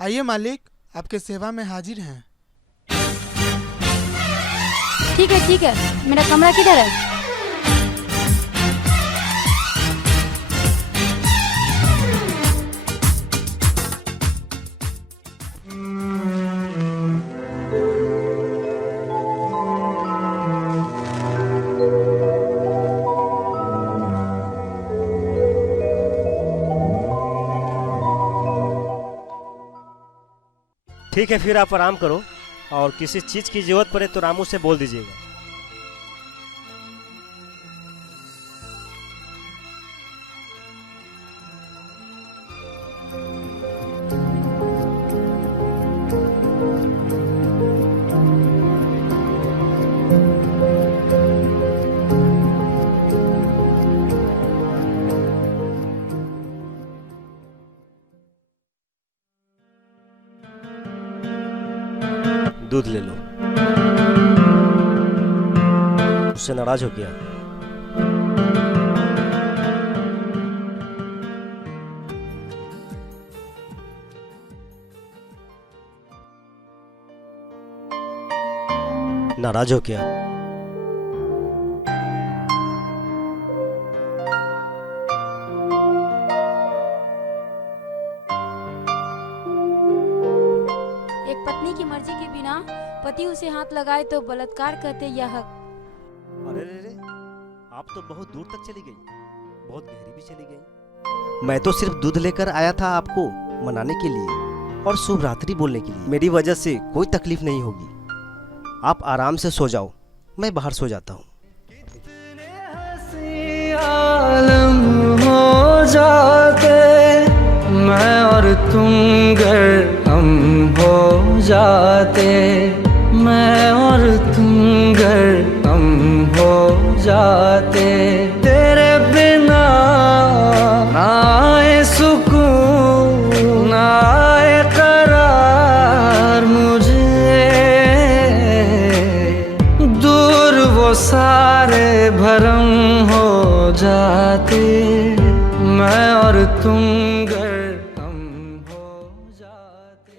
आइए मालिक, आपके सेवा में हाजिर हैं। ठीक है, मेरा कमरा किधर है? ठीक है, फिर आप आराम करो और किसी चीज़ की जरूरत पड़े तो रामू से बोल दीजिएगा। दूध ले लो। उससे नाराज हो गया? नाराज हो क्या? एक पत्नी की मर्जी के बिना पति उसे हाथ लगाए तो बलात्कार कहते यह हक। अरे रे रे, आप तो बहुत दूर तक चली गई, बहुत गहरी भी चली गई। मैं तो सिर्फ दूध लेकर आया था आपको मनाने के लिए और शुभ रात्रि बोलने के लिए। मेरी वजह से कोई तकलीफ नहीं होगी। आप आराम से सो जाओ, मैं बाहर सो जाता हूँ। आलम हो जाते मैं और तुम गर हम हो जाते, मैं और तुम गर हम हो जाते। तेरे बिना ना आए सुकून ना आए करार मुझे, दूर वो सारे भरम हो जाते मैं और तुम गर हम हो जाते।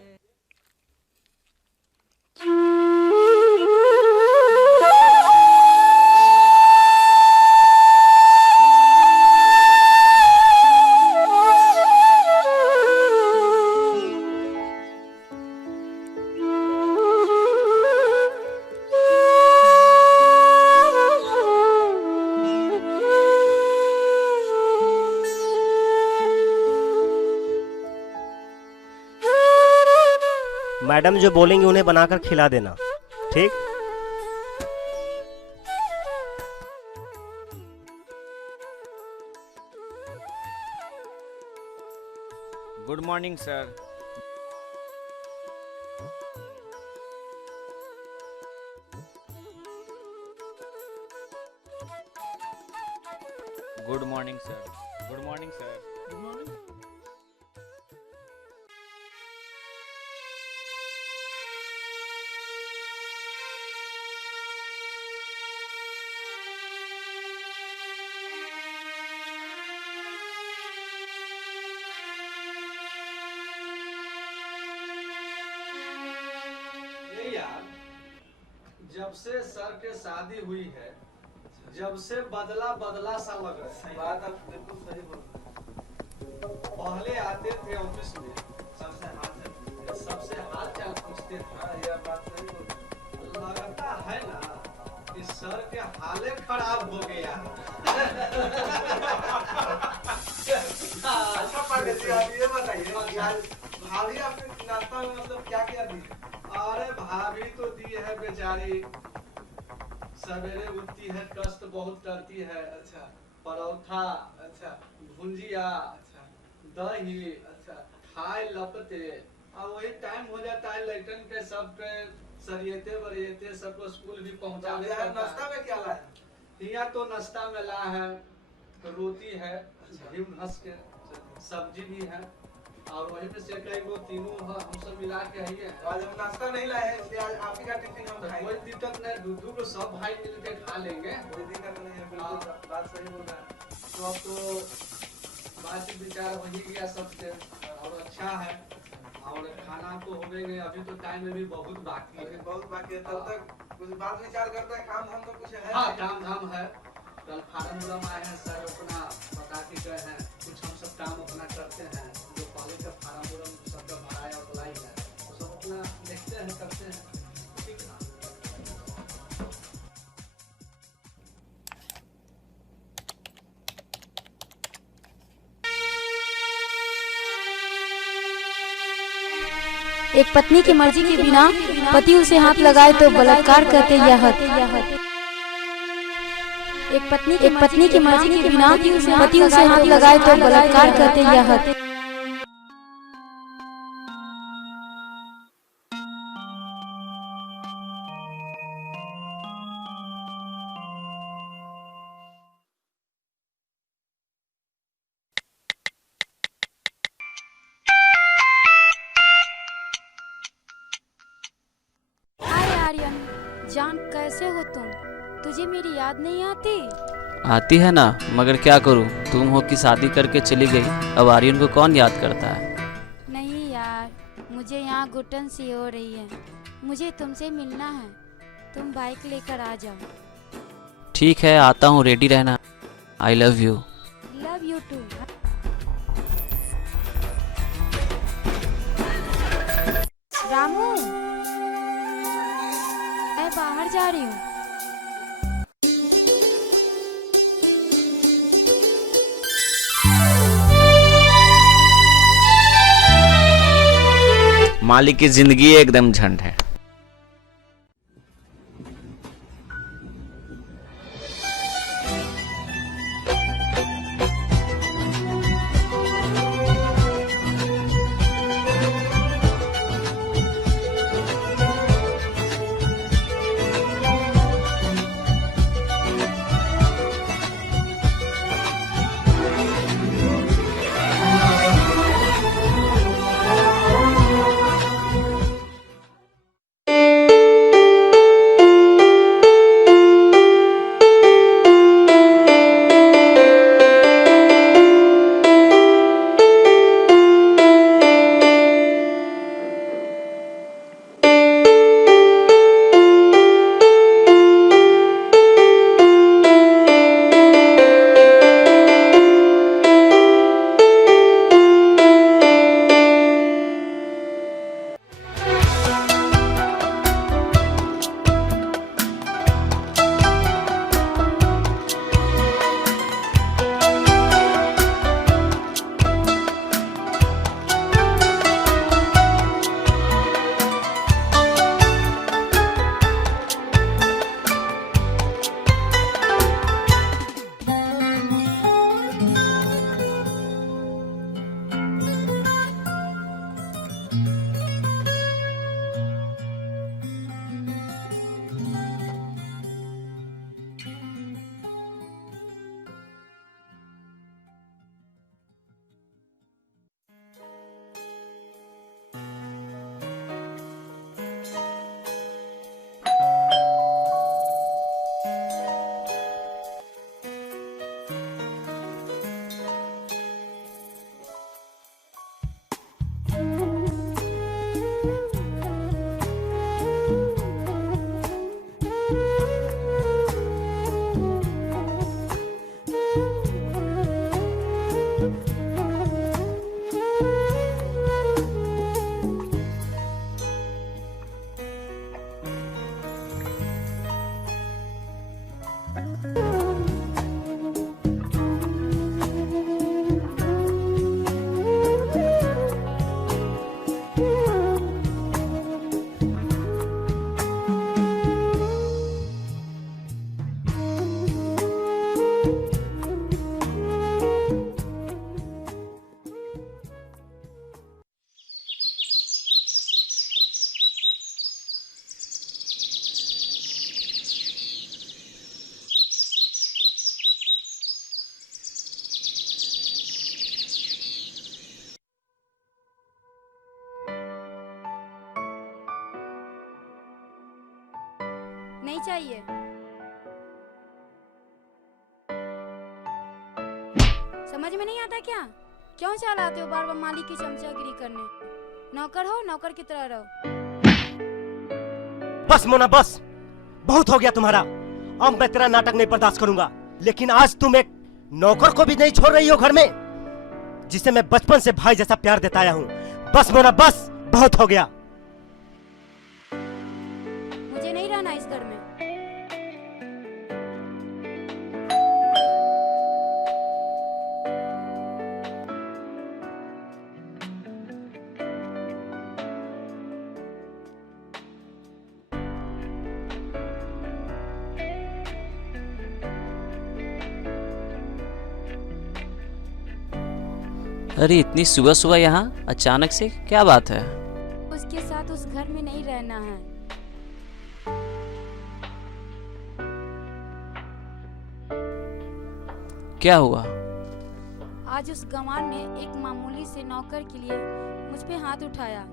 मैडम जो बोलेंगी उन्हें बनाकर खिला देना, ठीक? Good morning sir. Good morning sir. Good morning sir. Good morning. यार, जब से सर के शादी हुई है, जब से बदला बदला सा लग रहा है। बात आप बिल्कुल सही बोल रहे हैं। पहले आते थे ऑफिस में, सबसे हाल चाल पूछते थे। हाँ, यह बात सही बोल रहे हैं। लगता है ना कि सर के हाले खराब हो गया। अच्छा पंडित जी, आप ये बताइए भाभी आपके नाश्ता में मतलब क्या क्या दी? अरे भाभी तो दी है बेचारी, सवेरे उठती है कष्ट बहुत करती है। अच्छा, परोठा, अच्छा भुंजिया, अच्छा दही, अच्छा खाए लपटे, और वही टाइम हो जाता है लैट्रिन के सब के सरियते वरियते सबको स्कूल भी पहुंचाने का। नाश्ता में क्या लाए? यहाँ तो नाश्ता में ला है रोटी है, घी भस के सब्जी भी है, और वही में से कई वो तीनों हम सब मिला के ही है। आज हम नाश्ता नहीं लाए हैं, इसलिए आज आप ही का टिफिन हम खाएंगे। कोई दिक्कत नहीं, दूध को सब भाई मिल के खा लेंगे, कोई दिक्कत नहीं है। बिल्कुल बात सही बोल रहे हैं। तो अब तो बात विचार हो ही गया सबसे, और अच्छा है। और खाना तो होवेंगे, अभी तो टाइम में भी बहुत बाकी है। बहुत बाकी है, तब तक कुछ बात विचार करते हैं। काम धाम तो कुछ है? हाँ, काम धाम है। कल फार्म उर्म आए हैं सर, अपना बता के गए हैं। कुछ हम सब काम अपना करते हैं, जो कॉलेज का फार्म उर्म सबका भराया अप्लाई है, तो सब अपना देखते हैं, करते हैं। ठीक ना? एक पत्नी की मर्जी के बिना पति उसे हाथ लगाए तो बलात्कार कहते यह हद। एक पत्नी की मर्जी के बिना पति उसे हाथ लगाए तो बलात्कार कहते यह हद। हाय आर्यन, जान कैसे हो तुम? तुझे मेरी याद नहीं आती? आती है ना, मगर क्या करूं, तुम हो कि शादी करके चली गई, अब आर्यन को कौन याद करता है। नहीं यार, मुझे यहाँ घुटन सी हो रही है, मुझे तुमसे मिलना है। तुम बाइक लेकर आ जाओ। ठीक है, आता हूँ, रेडी रहना। I love you. Love you too. Ramu, मैं बाहर जा रही हूँ। मालिक की जिंदगी एकदम झंड है। नहीं चाहिए। समझ में नहीं आता क्या? क्यों चलाते हो बार बार मालिक की चमचागिरी करने? नौकर हो, नौकर की तरह रहो। बस मोना बस, बहुत हो गया तुम्हारा। अब मैं तेरा नाटक नहीं बर्दाश्त करूंगा। लेकिन आज तुम एक नौकर को भी नहीं छोड़ रही हो घर में, जिसे मैं बचपन से भाई जैसा प्यार देता आया हूँ। बस मोना बस, बहुत हो गया। मुझे नहीं रहना इस घर में। अरे इतनी सुबह सुबह यहाँ अचानक से, क्या बात है? उसके साथ उस घर में नहीं रहना है। क्या हुआ? आज उस गंवार ने एक मामूली से नौकर के लिए मुझ पे हाथ उठाया।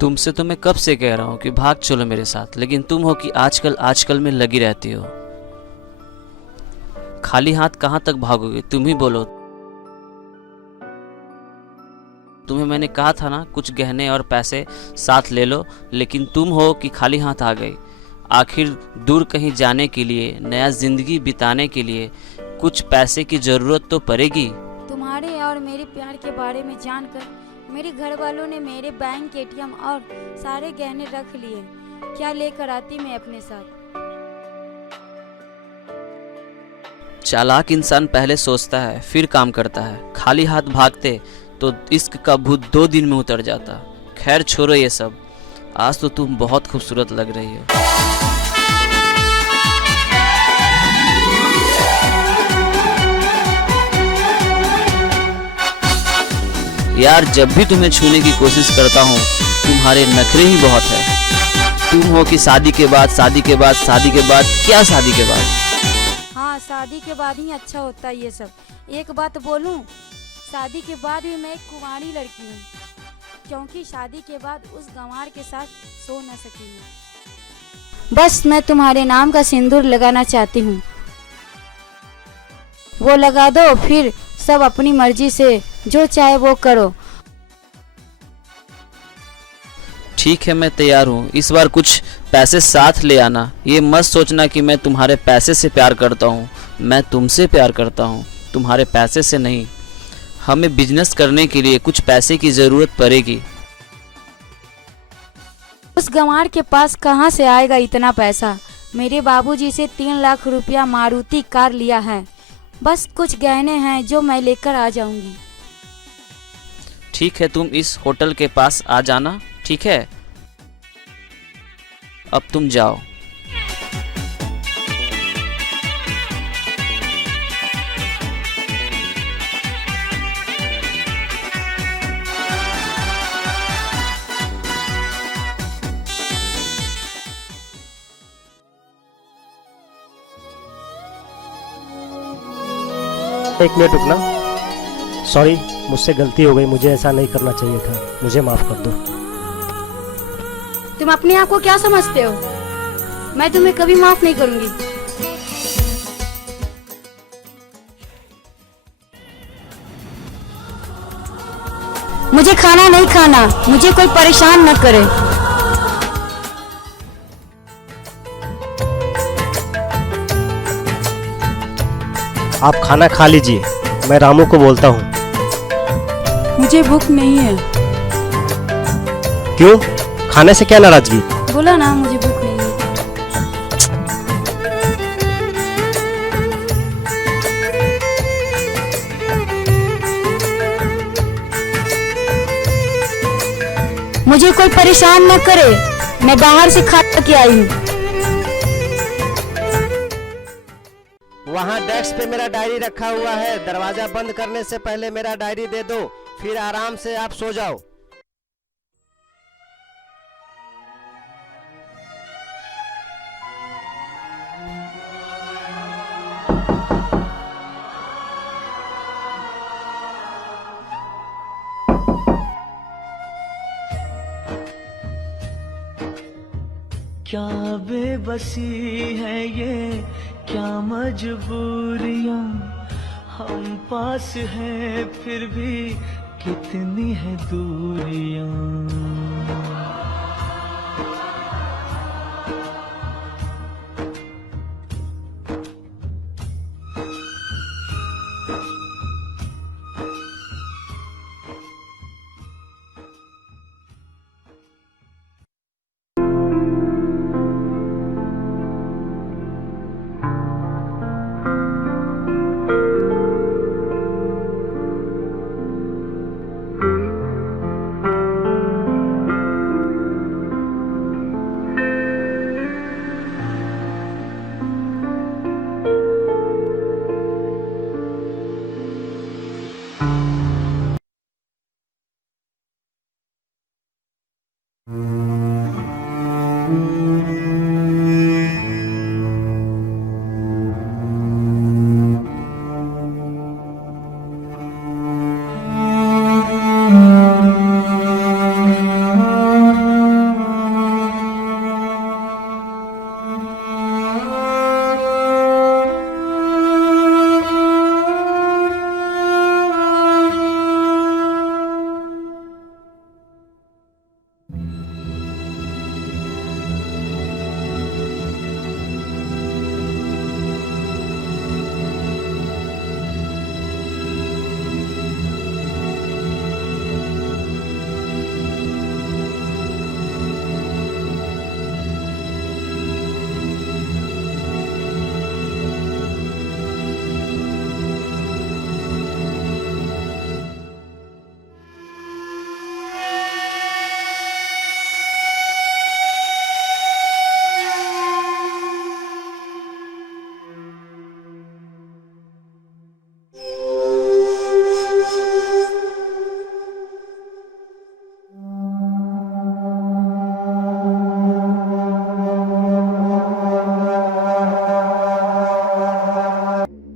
तुमसे तो मैं कब से कह रहा हूँ कि भाग चलो मेरे साथ, लेकिन तुम हो कि आजकल में लगी रहती हो। खाली हाथ कहाँ तक भागोगे, तुम ही बोलो। तुम्हें मैंने कहा था ना कुछ गहने और पैसे साथ ले लो, लेकिन तुम हो कि खाली हाथ आ गई। आखिर दूर कहीं जाने के लिए, नया जिंदगी बिताने के लिए कुछ पैसे की जरूरत तो पड़ेगी। तुम्हारे और मेरे प्यार के बारे में जानकर मेरे घर वालों ने मेरे बैंक एटीएम और सारे गहने रख लिए। क्या लेकर आती मैं अपने साथ? चालाक इंसान पहले सोचता है फिर काम करता है। खाली हाथ भागते तो इश्क का भूत 2 दिन में उतर जाता। खैर छोड़ो ये सब, आज तो तुम बहुत खूबसूरत लग रही हो। यार जब भी तुम्हें छूने की कोशिश करता हूँ तुम्हारे नखरे ही बहुत है। तुम हो कि शादी के बाद, शादी के बाद, शादी के बाद, क्या शादी के बाद? हाँ, शादी के बाद ही अच्छा होता है ये सब। एक बात बोलूं, शादी के बाद भी मैं एक कुंवारी लड़की हूँ, क्योंकि शादी के बाद उस गंवार के साथ सो न सकी हूँ। बस मैं तुम्हारे नाम का सिंदूर लगाना चाहती हूँ, वो लगा दो, फिर सब अपनी मर्जी से जो चाहे वो करो। ठीक है मैं तैयार हूँ। इस बार कुछ पैसे साथ ले आना। ये मत सोचना कि मैं तुम्हारे पैसे से प्यार करता हूँ। मैं तुमसे प्यार करता हूँ, तुम्हारे पैसे से नहीं। हमें बिजनेस करने के लिए कुछ पैसे की जरूरत पड़ेगी। उस गंवार के पास कहाँ से आएगा इतना पैसा? मेरे बाबूजी से 3 लाख रुपया मारुति कार लिया है। बस कुछ गहने हैं जो मैं लेकर आ जाऊंगी। ठीक है, तुम इस होटल के पास आ जाना, ठीक है? अब तुम जाओ। एक मिनट रुकना। सॉरी, मुझसे गलती हो गई, मुझे ऐसा नहीं करना चाहिए था, मुझे माफ कर दो। तुम अपने आप को क्या समझते हो? मैं तुम्हें कभी माफ नहीं करूंगी। मुझे खाना नहीं खाना, मुझे कोई परेशान न करे। आप खाना खा लीजिए, मैं रामू को बोलता हूँ। मुझे भूख नहीं है। क्यों? खाने से क्या नाराजगी? बोला ना मुझे भूख नहीं है। मुझे कोई परेशान न करे, मैं बाहर से खा के आई हूँ। वहाँ डेस्क पे मेरा डायरी रखा हुआ है, दरवाजा बंद करने से पहले मेरा डायरी दे दो, फिर आराम से आप सो जाओ। क्या बेबसी है ये, क्या मजबूरियां, हम पास हैं फिर भी कितनी है दूरियां।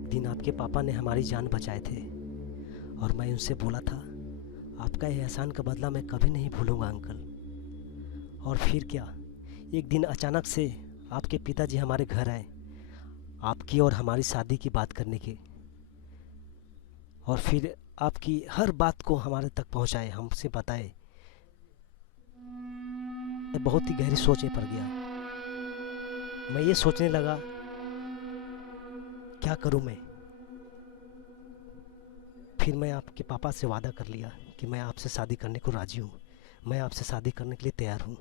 दिन आपके पापा ने हमारी जान बचाए थे और मैं उनसे बोला था आपका यह एहसान का बदला मैं कभी नहीं भूलूंगा अंकल। और फिर क्या, एक दिन अचानक से आपके पिताजी हमारे घर आए आपकी और हमारी शादी की बात करने के, और फिर आपकी हर बात को हमारे तक पहुंचाए, हमसे बताए। मैं बहुत ही गहरी सोच में पड़ गया। मैं ये सोचने लगा क्या करूं मैं। फिर मैं आपके पापा से वादा कर लिया कि मैं आपसे शादी करने को राजी हूँ, मैं आपसे शादी करने के लिए तैयार हूँ।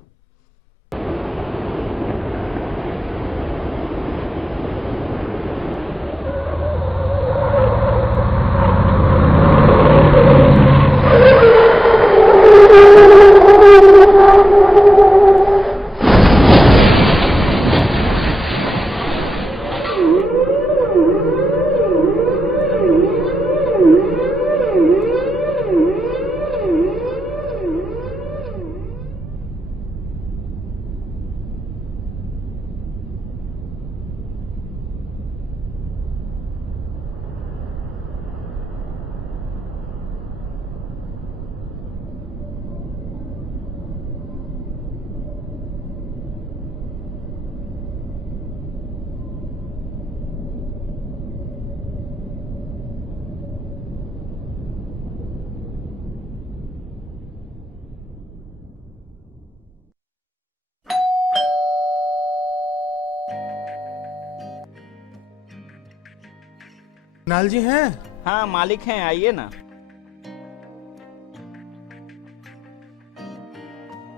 कुणाल जी हैं? हाँ मालिक हैं, आइए ना।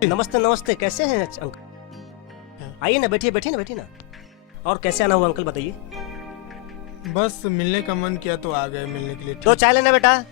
नमस्ते नमस्ते, कैसे हैं अंकल? आइए ना, बैठिए बैठिए ना, बैठिए ना। और कैसे आना हुआ अंकल बताइए? बस मिलने का मन किया तो आ गए मिलने के लिए। दो चाय लेना बेटा।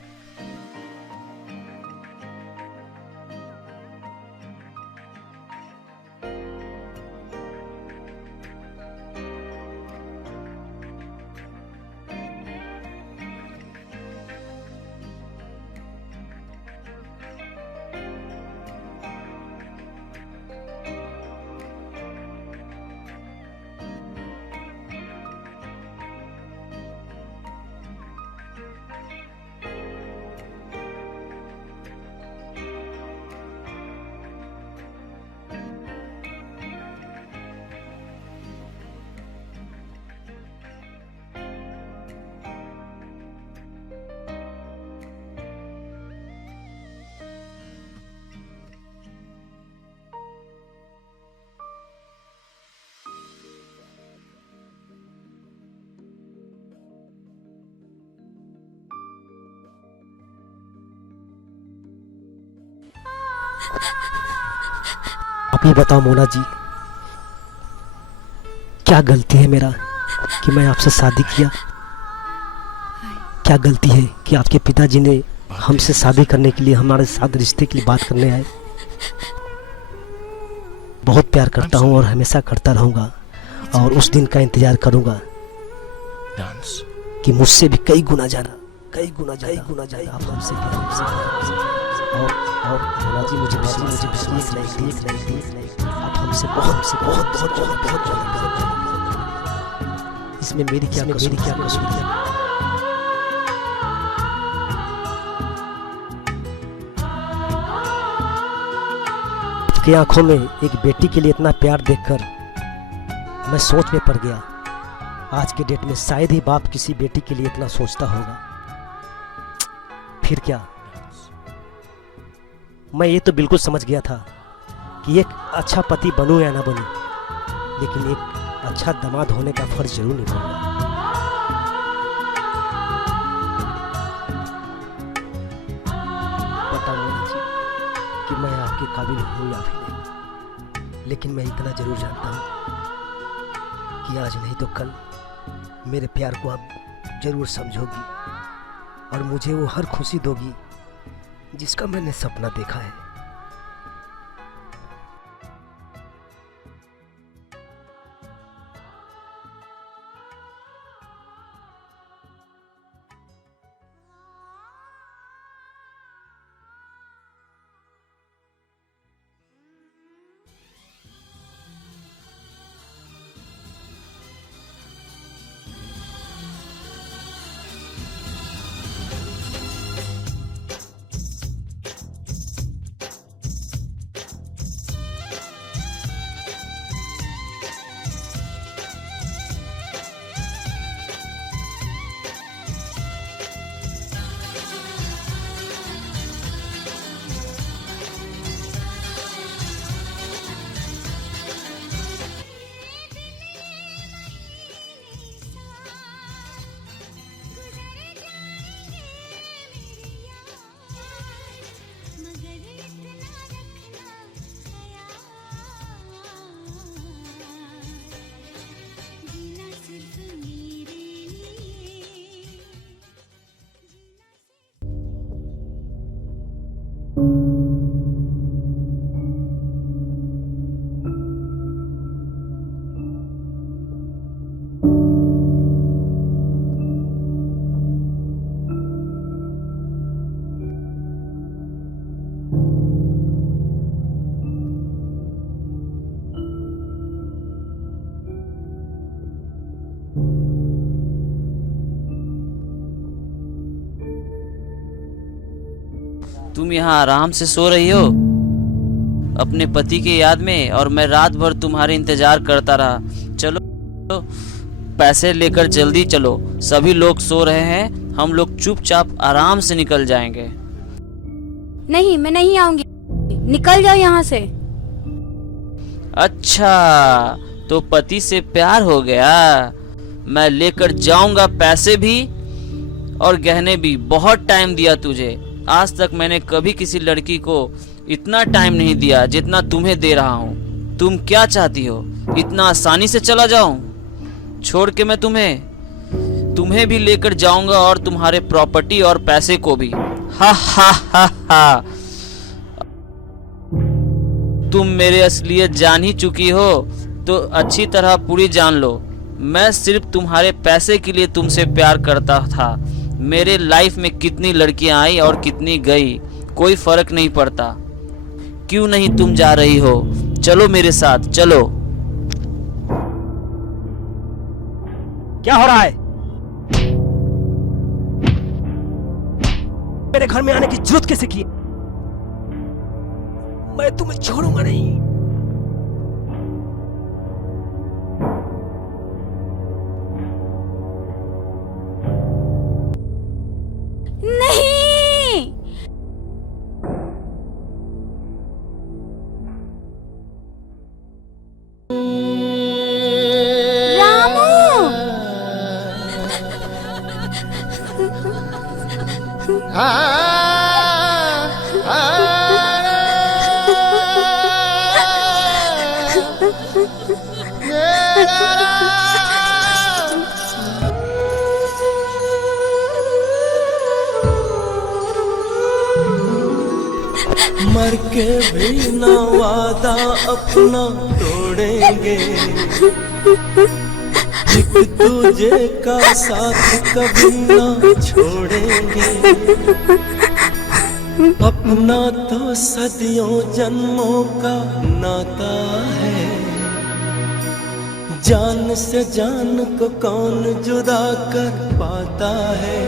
आप ये बताओ मोना जी, क्या गलती है मेरा कि मैं आपसे शादी किया? क्या गलती है कि आपके पिताजी ने हमसे शादी करने के लिए, हमारे साथ रिश्ते के लिए बात करने आए? बहुत प्यार करता हूँ और हमेशा करता रहूँगा, और उस दिन का इंतजार करूँगा कि मुझसे भी कई गुना ज्यादा आप हमसे और मोना जी मुझे विश्वास नहीं, आप हमसे बहुत ज्यादा इसमें मेरी क्या कसूर है? आपकी आंखों में एक बेटी के लिए इतना प्यार देखकर मैं सोच में पड़ गया। आज के डेट में शायद ही बाप किसी बेटी के लिए इतना सोचता होगा। फिर क्या, मैं ये तो बिल्कुल समझ गया था कि एक अच्छा पति बनूं या ना बनूं, लेकिन एक अच्छा दामाद होने का फर्ज जरूर निभाऊंगा। पता नहीं जी कि मैं आपके काबिल हूँ या फिर नहीं, लेकिन मैं इतना जरूर जानता हूँ कि आज नहीं तो कल मेरे प्यार को आप जरूर समझोगी और मुझे वो हर खुशी दोगी जिसका मैंने सपना देखा है। तुम यहाँ आराम से सो रही हो अपने पति के याद में, और मैं रात भर तुम्हारे इंतजार करता रहा। चलो पैसे लेकर जल्दी चलो, सभी लोग सो रहे हैं, हम लोग चुपचाप आराम से निकल जाएंगे। नहीं, मैं नहीं आऊंगी, निकल जाओ यहाँ से। अच्छा, तो पति से प्यार हो गया। मैं लेकर जाऊंगा पैसे भी और गहने भी। बहुत टाइम दिया तुझे, आज तक मैंने कभी किसी लड़की को इतना टाइम नहीं दिया जितना तुम्हें दे रहा हूँ। तुम क्या चाहती हो, इतना आसानी से चला जाऊं? छोड़ के मैं तुम्हें भी लेकर जाऊंगा और तुम्हारे प्रॉपर्टी और पैसे को भी। हा हा हा हा, तुम मेरे असलियत जान ही चुकी हो तो अच्छी तरह पूरी जान लो। मैं सिर्फ तुम्हारे पैसे के लिए तुमसे प्यार करता था। मेरे लाइफ में कितनी लड़कियां आई और कितनी गई, कोई फर्क नहीं पड़ता। क्यों नहीं तुम जा रही हो? चलो मेरे साथ, चलो। क्या हो रहा है? मेरे घर में आने की जरूरत कैसे की? मैं तुम्हें छोड़ूंगा नहीं। नहीं, रामू, मर के भी ना वादा अपना तोड़ेंगे, एक दूजे का साथ कभी ना छोड़ेंगे। अपना तो सदियों जन्मों का नाता है, जान से जान को कौन जुदा कर पाता है।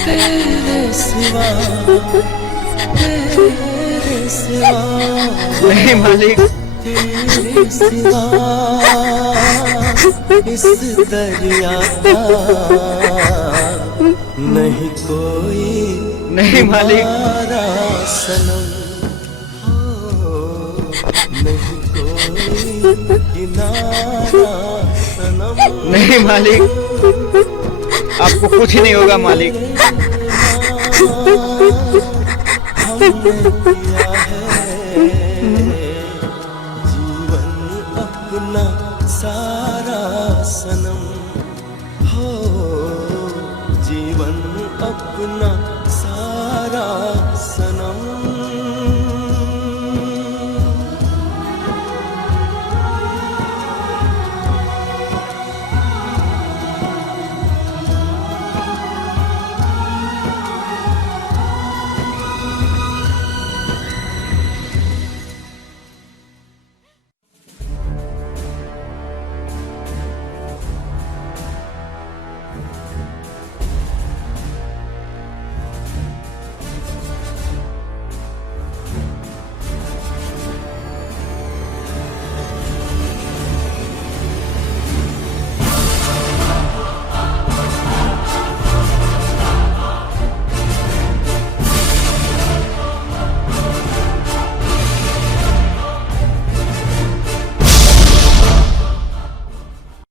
तेरे सिवा नहीं मालिक, तेरे सिवा इस दरिया का नहीं कोई नहीं मालिक, हमारा सनम हो, नहीं कोई किनारा सनम। नहीं मालिक, आपको कुछ नहीं होगा मालिक। हमने किया है जीवन अपना सारा सनम हो, जीवन अपना सारा